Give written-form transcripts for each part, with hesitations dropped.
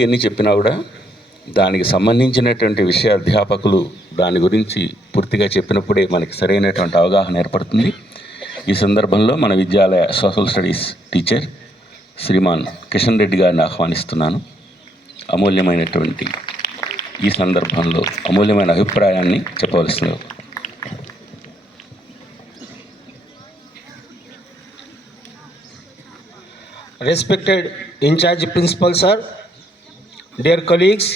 ఎన్ని చెప్పినా కూడా దానికి సంబంధించినటువంటి విషయ అధ్యాపకులు దాని గురించి పూర్తిగా చెప్పినప్పుడే మనకి సరైనటువంటి అవగాహన ఏర్పడుతుంది. ఈ సందర్భంలో మన విద్యాలయ social studies teacher Shriman Kishan Reddy గారిని ఆహ్వానిస్తున్నాను. అమూల్యమైనటువంటి ఈ సందర్భంలో అమూల్యమైన అభిప్రాయాన్ని చెప్పవలసింది. Respected in charge principal sir, dear colleagues,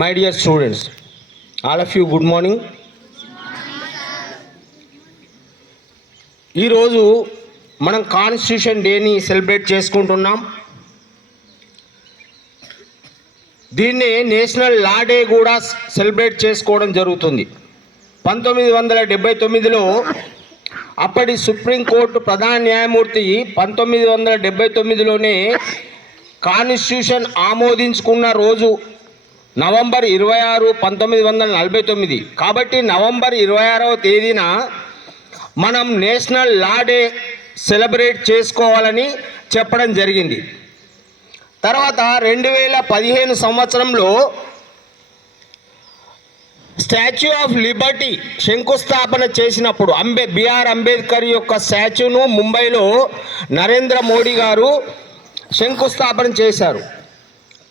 my dear students, all of you good morning. ఈరోజు మనం కాన్స్టిట్యూషన్ డేని సెలబ్రేట్ చేసుకుంటున్నాం. దీన్ని నేషనల్ లా డే కూడా సెలబ్రేట్ చేసుకోవడం జరుగుతుంది. 1979లో అప్పటి సుప్రీంకోర్టు ప్రధాన న్యాయమూర్తి 1979లోనే కాన్స్టిట్యూషన్ ఆమోదించుకున్న రోజు నవంబర్ 26, 1949. కాబట్టి నవంబర్ 26వ తేదీన మనం నేషనల్ లా డే సెలబ్రేట్ చేసుకోవాలని చెప్పడం జరిగింది. తర్వాత 2015 సంవత్సరంలో స్టాచ్యూ ఆఫ్ లిబర్టీ శంకుస్థాపన చేసినప్పుడు బిఆర్ అంబేద్కర్ యొక్క స్టాచ్యూను ముంబైలో నరేంద్ర మోడీ గారు శంకుస్థాపన చేశారు.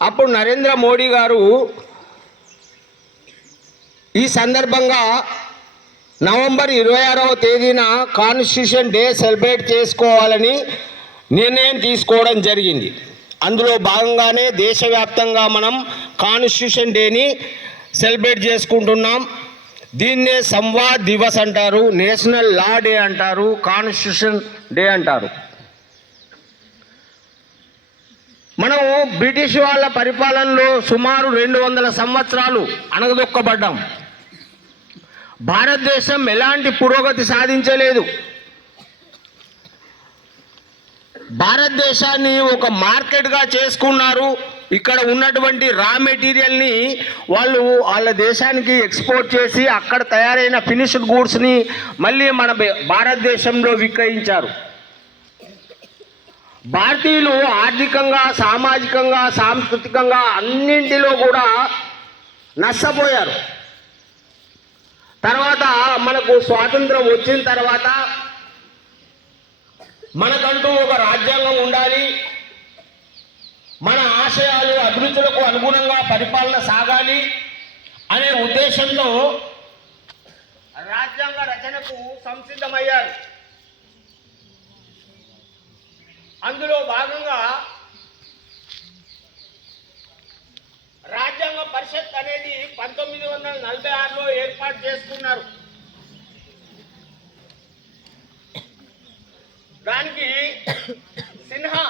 అప్పుడు నరేంద్ర మోడీ గారు ఈ సందర్భంగా నవంబర్ 26వ తేదీన కాన్స్టిట్యూషన్ డే సెలబ్రేట్ చేసుకోవాలని నిర్ణయం తీసుకోవడం జరిగింది. అందులో భాగంగానే దేశవ్యాప్తంగా మనం కాన్స్టిట్యూషన్ డేని సెలబ్రేట్ చేసుకుంటున్నాం. దీన్నే సంవాద్ దివస్ అంటారు, నేషనల్ లా డే అంటారు, కాన్స్టిట్యూషన్ డే అంటారు. మనం బ్రిటిష్ వాళ్ళ పరిపాలనలో సుమారు 200 సంవత్సరాలు అణగదొక్కబడ్డాం. భారతదేశం ఎలాంటి పురోగతి సాధించలేదు. భారతదేశాన్ని ఒక మార్కెట్గా చేసుకున్నారు. ఇక్కడ ఉన్నటువంటి రా మెటీరియల్ని వాళ్ళ దేశానికి ఎక్స్పోర్ట్ చేసి అక్కడ తయారైన ఫినిష్డ్ గూడ్స్ని మళ్ళీ మన భారతదేశంలో విక్రయించారు. భారతీయులు ఆర్థికంగా, సామాజికంగా, సాంస్కృతికంగా అన్నింటిలో కూడా నష్టపోయారు. తర్వాత మనకు స్వాతంత్రం వచ్చిన తర్వాత మనకంటూ ఒక రాజ్యాంగం ఉండాలి, మన ఆశయాలు అభివృద్ధులకు అనుగుణంగా పరిపాలన సాగాలి అనే ఉద్దేశంతో రాజ్యాంగ రచనకు సంసిద్ధమయ్యారు. అందులో భాగంగా రాజ్యాంగ పరిషత్ అనేది 1946లో ఏర్పాటు చేసుకున్నారు. దానికి సిన్హా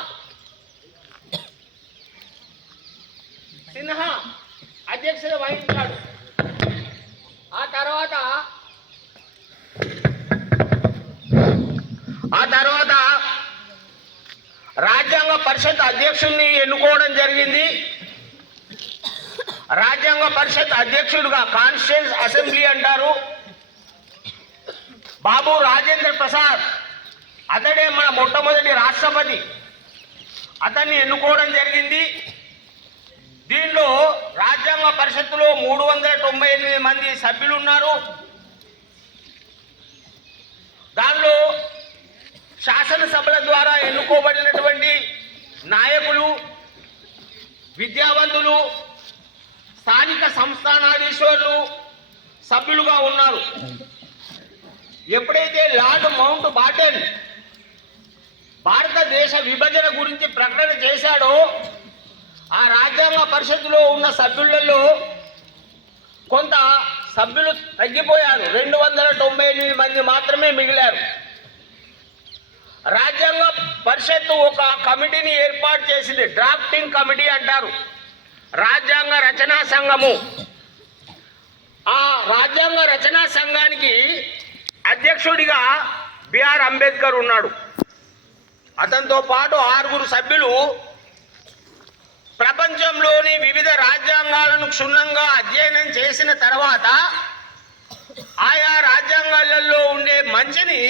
అధ్యక్షత వహించాడు. ఆ తర్వాత రాజ్యాంగ పరిషత్ అధ్యక్షుడిని ఎన్నుకోవడం జరిగింది. రాజ్యాంగ పరిషత్ అధ్యక్షుడిగా కాన్స్టిట్యూయెంట్ అసెంబ్లీ అంటారు, బాబు రాజేంద్ర ప్రసాద్, అతడే మన మొట్టమొదటి రాష్ట్రపతి, అతన్ని ఎన్నుకోవడం జరిగింది. దీనిలో రాజ్యాంగ పరిషత్తులో 398 మంది సభ్యులు ఉన్నారు. దానిలో శాసనసభల ద్వారా ఎన్నుకోబడినటువంటి నాయకులు, విద్యావంతులు, స్థానిక సంస్థానాధీశ్వరులు సభ్యులుగా ఉన్నారు. ఎప్పుడైతే లార్డ్ మౌంట్ బాటన్ భారతదేశ విభజన గురించి ప్రకటన చేశాడో ఆ రాజ్యాంగ పరిషత్తులో ఉన్న సభ్యులలో కొంత సభ్యులు తగ్గిపోయారు. 298 మంది మాత్రమే మిగిలారు. రాజ్యాంగ పరిషత్తు ఒక కమిటీని ఏర్పాటు చేసింది, డ్రాఫ్టింగ్ కమిటీ అంటారు, రాజ్యాంగ రచనా సంఘము. ఆ రాజ్యాంగ రచనా సంఘానికి అధ్యక్షుడిగా బిఆర్ అంబేద్కర్ ఉన్నాడు. అతనితో పాటు 6 సభ్యులు ప్రపంచంలోని వివిధ రాజ్యాంగాలను క్షుణ్ణంగా అధ్యయనం చేసిన తర్వాత ఆయా రాజ్యాంగాలలో ఉండే మంచిని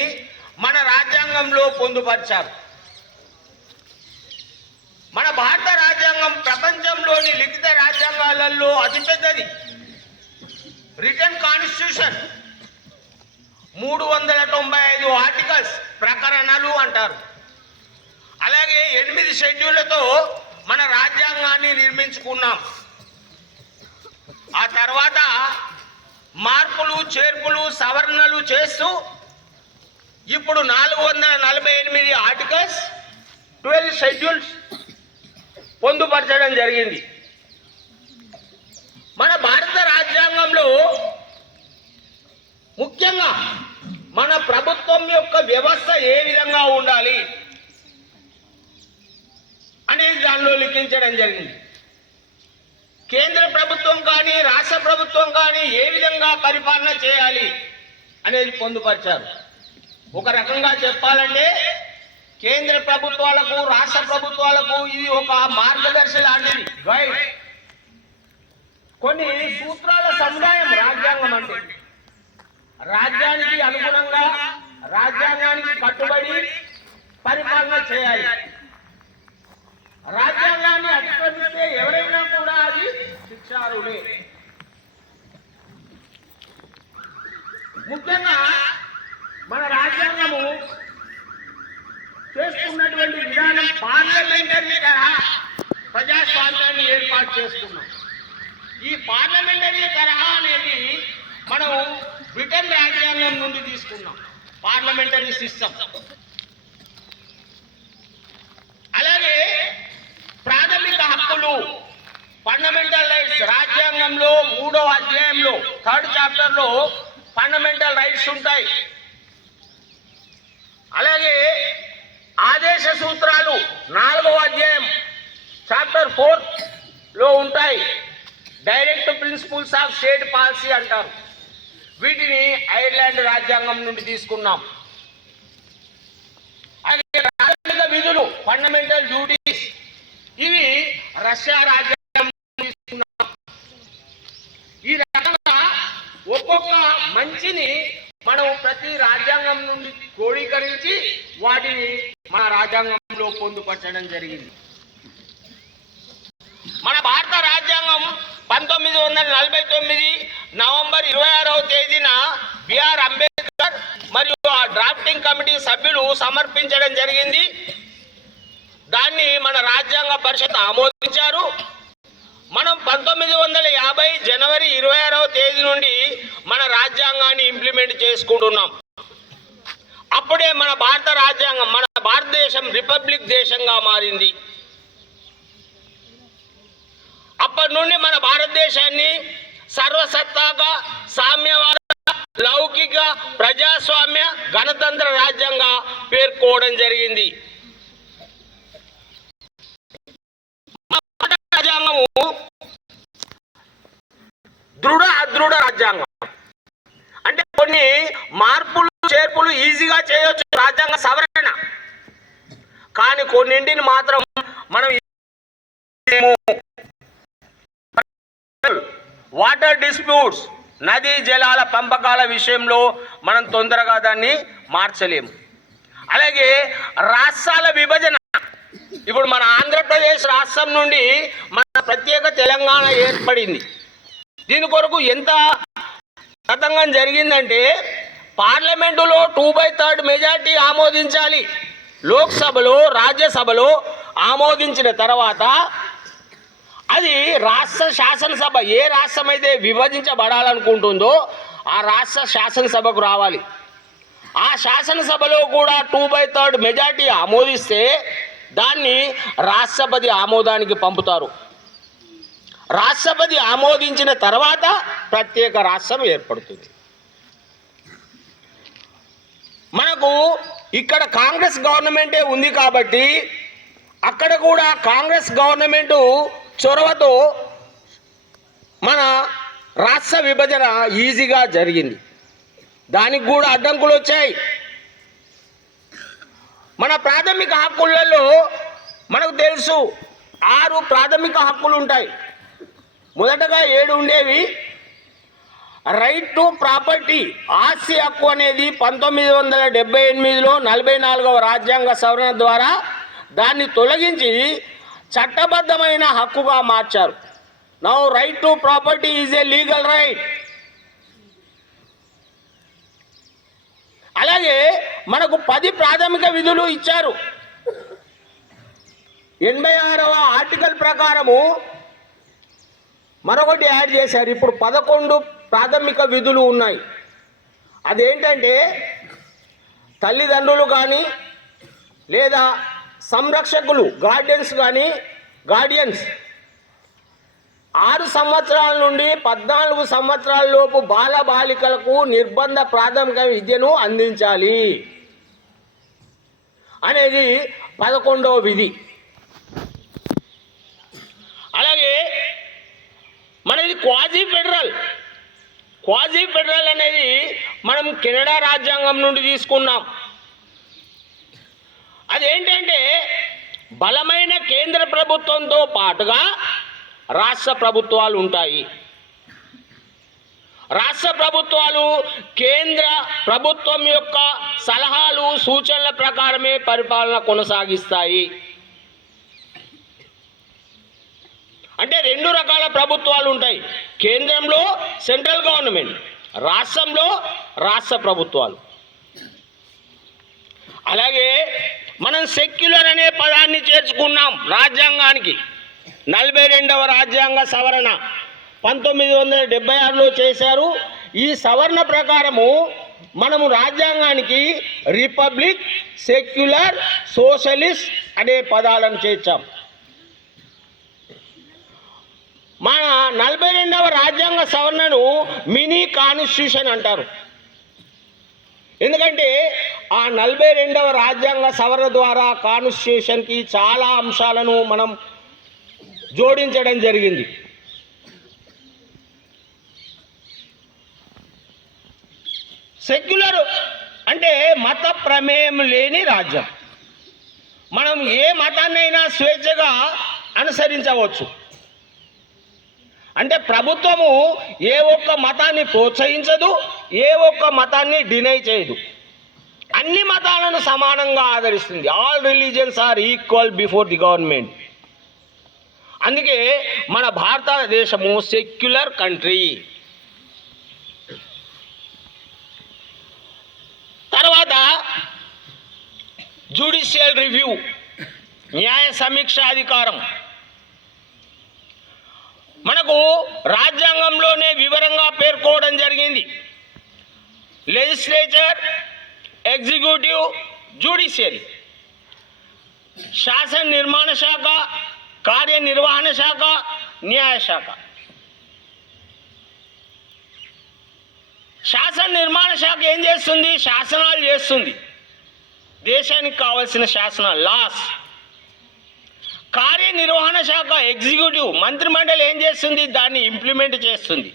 మన రాజ్యాంగంలో పొందుపరిచారు. మన భారత రాజ్యాంగం రాజ్యాంగం ప్రపంచంలోని లిఖిత రాజ్యాంగాలలో అతిపెద్దది. రిటన్ కాన్స్టిట్యూషన్ 395 ఆర్టికల్స్, ప్రకరణలు అంటారు. అలాగే 8 షెడ్యూళ్లతో మన రాజ్యాంగాన్ని నిర్మించుకున్నాం. ఆ తర్వాత మార్పులు చేర్పులు సవరణలు చేస్తూ ఇప్పుడు 448 ఆర్టికల్స్, 12 షెడ్యూల్స్ పొందుపరచడం జరిగింది. మన భారత రాజ్యాంగంలో ముఖ్యంగా మన ప్రభుత్వం యొక్క వ్యవస్థ ఏ విధంగా ఉండాలి అనేది దానిలో లిఖించడం జరిగింది. కేంద్ర ప్రభుత్వం కానీ రాష్ట్ర ప్రభుత్వం కానీ ఏ విధంగా పరిపాలన చేయాలి అనేది పొందుపరిచారు. ఒక రకంగా చెప్పాలంటే కేంద్ర ప్రభుత్వాలకు రాష్ట్ర ప్రభుత్వాలకు ఇది ఒక మార్గదర్శి లాంటిది, గైడ్. కొన్ని సూత్రాల సముదాయం రాజ్యాంగం అంటే. రాజ్యానికి అనుగుణంగా రాజ్యాంగానికి కట్టుబడి పరిపాలన చేయాలి. రాజ్యాంగాన్ని అతిక్రమిస్తే ఎవరైనా కూడా అది శిక్షార్హులే. ముఖ్యంగా మన రాజ్యాంగము చేసుకున్నటువంటి విధానం పార్లమెంటరీ తరహా ప్రజాస్వామ్యాన్ని ఏర్పాటు చేసుకున్నాం. ఈ పార్లమెంటరీ తరహా అనేది మనం బ్రిటన్ రాజ్యాంగం నుండి తీసుకున్నాం, పార్లమెంటరీ సిస్టమ్. అలాగే ప్రాథమిక హక్కులు, ఫండమెంటల్ రైట్స్, రాజ్యాంగంలో 3వ అధ్యాయంలో 3rd చాప్టర్లో ఫండమెంటల్ రైట్స్ ఉంటాయి. అలాగే ఆదేశ సూత్రాలు 4వ అధ్యాయం చాప్టర్ 4లో ఉంటాయి. Direct principles of state policy అంటారు. వీటిని ఐర్లాండ్ రాజ్యాంగం నుండి తీసుకున్నాం. అలాగే ప్రాథమిక విధులు, ఫండమెంటల్ డ్యూటీస్, ఇవి రష్యా రాజ్యాంగం నుండి తీసుకున్నాం. ఈ రకంగా ఒక్కొక్క మంచిని మనం ప్రతి రాజ్యాంగం నుండి క్రోడీకరించి వాటిని మన రాజ్యాంగంలో పొందుపరచడం జరిగింది. మన భారత రాజ్యాంగం 1949 నవంబర్ 26వ తేదీన బిఆర్ అంబేద్కర్ మరియు ఆ డ్రాఫ్టింగ్ కమిటీ సభ్యులు సమర్పించడం జరిగింది. దాన్ని మన రాజ్యాంగ పరిషత్ ఆమోదించారు. మనం 1950 జనవరి 26వ తేదీ నుండి మన రాజ్యాంగాన్ని ఇంప్లిమెంట్ చేసుకుంటున్నాం. అప్పుడే మన భారత రాజ్యాంగం, మన భారతదేశం రిపబ్లిక్ దేశంగా మారింది. అప్పటి నుండి మన భారతదేశాన్ని సర్వసత్తాక, సామ్యవాద, లౌకిక, ప్రజాస్వామ్య, గణతంత్ర రాజ్యంగా పేర్కోవడం జరిగింది. రాజ్యాంగము దృఢ అదృఢ రాజ్యాంగం. అంటే కొన్ని మార్పులు చేర్పులు ఈజీగా చేయొచ్చు రాజ్యాంగ సవరణ, కానీ కొన్నింటిని మాత్రం మనం వాటర్ డిస్ప్యూట్స్, నదీ జలాల పంపకాల విషయంలో మనం తొందరగా దాన్ని మార్చలేము. అలాగే రాష్ట్రాల విభజన, ఇప్పుడు మన ఆంధ్రప్రదేశ్ రాష్ట్రం నుండి మన ప్రత్యేక తెలంగాణ ఏర్పడింది. దీని కొరకు ఎంత తతంగం జరిగిందంటే పార్లమెంటులో 2/3 మెజార్టీ ఆమోదించాలి. లోక్సభలో, రాజ్యసభలో ఆమోదించిన తర్వాత అది రాష్ట్ర శాసనసభ, ఏ రాష్ట్రం అయితే విభజించబడాలనుకుంటుందో ఆ రాష్ట్ర శాసనసభకు రావాలి. ఆ శాసనసభలో కూడా 2/3 మెజార్టీ ఆమోదిస్తే దాన్ని రాష్ట్రపతి ఆమోదానికి పంపుతారు. రాష్ట్రపతి ఆమోదించిన తర్వాత ప్రత్యేక రాష్ట్రం ఏర్పడుతుంది. మనకు ఇక్కడ కాంగ్రెస్ గవర్నమెంటే ఉంది కాబట్టి అక్కడ కూడా కాంగ్రెస్ గవర్నమెంటు చొరవతో మన రాష్ట్ర విభజన ఈజీగా జరిగింది. దానికి కూడా అడ్డంకులు వచ్చాయి. మన ప్రాథమిక హక్కులలో మనకు తెలుసు 6 ప్రాథమిక హక్కులు ఉంటాయి. మొదటగా 7 ఉండేవి. రైట్ టు ప్రాపర్టీ, ఆస్తి హక్కు అనేది 1978లో 44వ రాజ్యాంగ సవరణ ద్వారా దాన్ని తొలగించి చట్టబద్ధమైన హక్కుగా మార్చారు. Now right to property is a legal right. అలాగే మనకు 10 ప్రాథమిక విధులు ఇచ్చారు. 86వ ఆర్టికల్ ప్రకారము మరొకటి యాడ్ చేశారు. ఇప్పుడు 11 ప్రాథమిక విధులు ఉన్నాయి. అదేంటంటే తల్లిదండ్రులు కానీ లేదా సంరక్షకులు గార్డియన్స్ 6 సంవత్సరాల నుండి 14 సంవత్సరాల లోపు బాలబాలికలకు నిర్బంధ ప్రాథమిక విద్యను అందించాలి అనేది 11వ విధి. అలాగే మనది క్వాజీ ఫెడరల్ అనేది మనం కెనడా రాజ్యాంగం నుండి తీసుకున్నాం. అదేంటంటే బలమైన కేంద్ర ప్రభుత్వంతో పాటుగా రాష్ట్ర ప్రభుత్వాలు ఉంటాయి. రాష్ట్ర ప్రభుత్వాలు కేంద్ర ప్రభుత్వం యొక్క సలహాలు సూచనల ప్రకారమే పరిపాలన కొనసాగిస్తాయి. అంటే 2 రకాల ప్రభుత్వాలు ఉంటాయి. కేంద్రంలో సెంట్రల్ గవర్నమెంట్, రాష్ట్రంలో రాష్ట్ర ప్రభుత్వాలు. అలాగే మనం సెక్యులర్ అనే పదాన్ని చేర్చుకున్నాం రాజ్యాంగానికి. 42వ రాజ్యాంగ సవరణ 1976లో చేశారు. ఈ సవరణ ప్రకారము మనము రాజ్యాంగానికి రిపబ్లిక్, సెక్యులర్, సోషలిస్ట్ అనే పదాలను చేర్చాం. మన 42వ రాజ్యాంగ సవరణను మినీ కాన్స్టిట్యూషన్ అంటారు. ఎందుకంటే ఆ 42వ రాజ్యాంగ సవరణ ద్వారా కాన్స్టిట్యూషన్కి చాలా అంశాలను మనం జోడించడం జరిగింది. సెక్యులర్ అంటే మత ప్రమేయం లేని రాజ్యం. మనం ఏ మతాన్నైనా స్వేచ్ఛగా అనుసరించవచ్చు. అంటే ప్రభుత్వము ఏ ఒక్క మతాన్ని ప్రోత్సహించదు, ఏ ఒక్క మతాన్ని డినై చేయదు. అన్ని మతాలను సమానంగా ఆదరిస్తుంది. All religions are equal before the government. అందుకే మన భారతదేశము సెక్యులర్ కంట్రీ. తర్వాత జ్యుడిషియల్ రివ్యూ, న్యాయ సమీక్ష అధికారం మనకు రాజ్యాంగంలోనే వివరంగా పేర్కోవడం జరిగింది. Legislature, executive, judiciary. శాసన నిర్మాణ శాఖ, కార్యనిర్వహణ శాఖ, న్యాయశాఖ. శాసన నిర్మాణ శాఖ ఏం చేస్తుంది? శాసనాలు చేస్తుంది. దేశానికి కావలసిన శాసనాలు, లాస్. కార్యనిర్వహణ శాఖ, ఎగ్జిక్యూటివ్, మంత్రిమండలి ఏం చేస్తుంది? దాన్ని ఇంప్లిమెంట్ చేస్తుంది.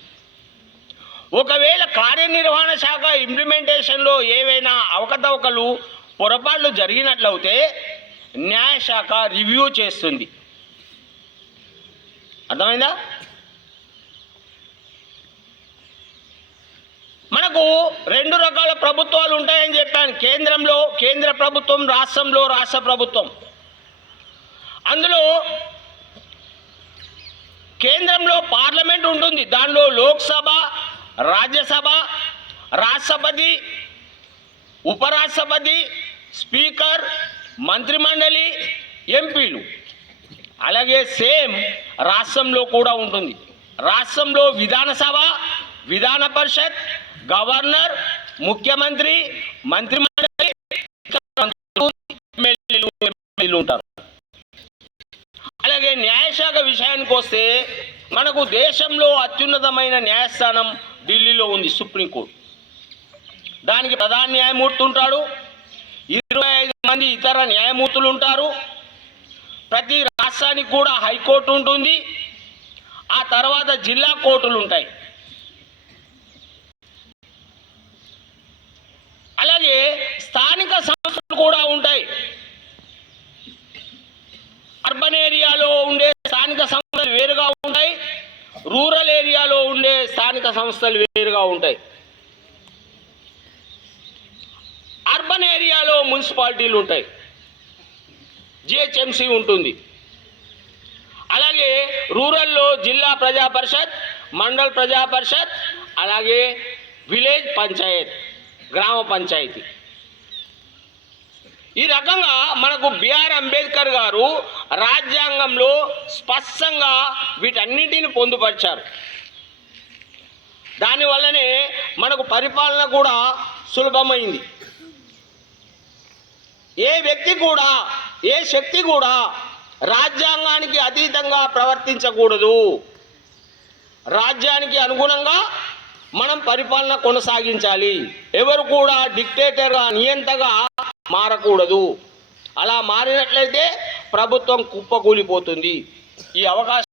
ఒకవేళ కార్యనిర్వహణ శాఖ ఇంప్లిమెంటేషన్లో ఏవైనా అవకతవకలు, పొరపాట్లు జరిగినట్లయితే న్యాయశాఖ రివ్యూ చేస్తుంది. అర్థమైందా? మనకు 2 రకాల ప్రభుత్వాలు ఉంటాయని చెప్పాను. కేంద్రంలో కేంద్ర ప్రభుత్వం, రాష్ట్రంలో రాష్ట్ర ప్రభుత్వం. అందులో కేంద్రంలో పార్లమెంట్ ఉంటుంది. దానిలో లోక్సభ, రాజ్యసభ, రాష్ట్రపతి, ఉపరాష్ట్రపతి, స్పీకర్, మంత్రిమండలి, ఎంపీలు. అలాగే సేమ్ రాష్ట్రంలో కూడా ఉంటుంది. రాష్ట్రంలో విధానసభ, విధాన పరిషత్, గవర్నర్, ముఖ్యమంత్రి, మంత్రిమండలి, ఎమ్మెల్యేలు ఉంటారు. అలాగే న్యాయశాఖ విషయానికి వస్తే మనకు దేశంలో అత్యున్నతమైన న్యాయస్థానం ఢిల్లీలో ఉంది, సుప్రీంకోర్టు. దానికి ప్రధాన న్యాయమూర్తి ఉంటాడు, 25 మంది ఇతర న్యాయమూర్తులు ఉంటారు. ప్రతి రాష్ట్రానికి కూడా హైకోర్టు ఉంటుంది. ఆ తర్వాత జిల్లా కోర్టులు ఉంటాయి. అలాగే స్థానిక సంస్థలు కూడా ఉంటాయి. అర్బన్ ఏరియాలో ఉండే స్థానిక సంస్థలు వేరుగా ఉంటాయి, రూరల్ ఏరియాలో ఉండే స్థానిక సంస్థలు వేరుగా ఉంటాయి. అర్బన్ ఏరియాలో మున్సిపాలిటీలు ఉంటాయి, జిహెచ్ఎంసీ ఉంటుంది. అలాగే రూరల్లో జిల్లా ప్రజా పరిషత్, మండల్ ప్రజా పరిషత్, అలాగే విలేజ్ పంచాయత్, గ్రామ పంచాయతీ. ఈ రకంగా మనకు బిఆర్ అంబేద్కర్ గారు రాజ్యాంగంలో స్పష్టంగా వీటన్నిటిని పొందుపరిచారు. దానివల్లనే మనకు పరిపాలన కూడా సులభమైంది. ఏ వ్యక్తి కూడా, ఏ శక్తి కూడా రాజ్యాంగానికి అతీతంగా ప్రవర్తించకూడదు. రాజ్యానికి అనుగుణంగా మనం పరిపాలన కొనసాగించాలి. ఎవరు కూడా డిక్టేటర్గా, నియంతగా మారకూడదు. అలా మారినట్లయితే ప్రభుత్వం కుప్పకూలిపోతుంది. ఈ అవకాశం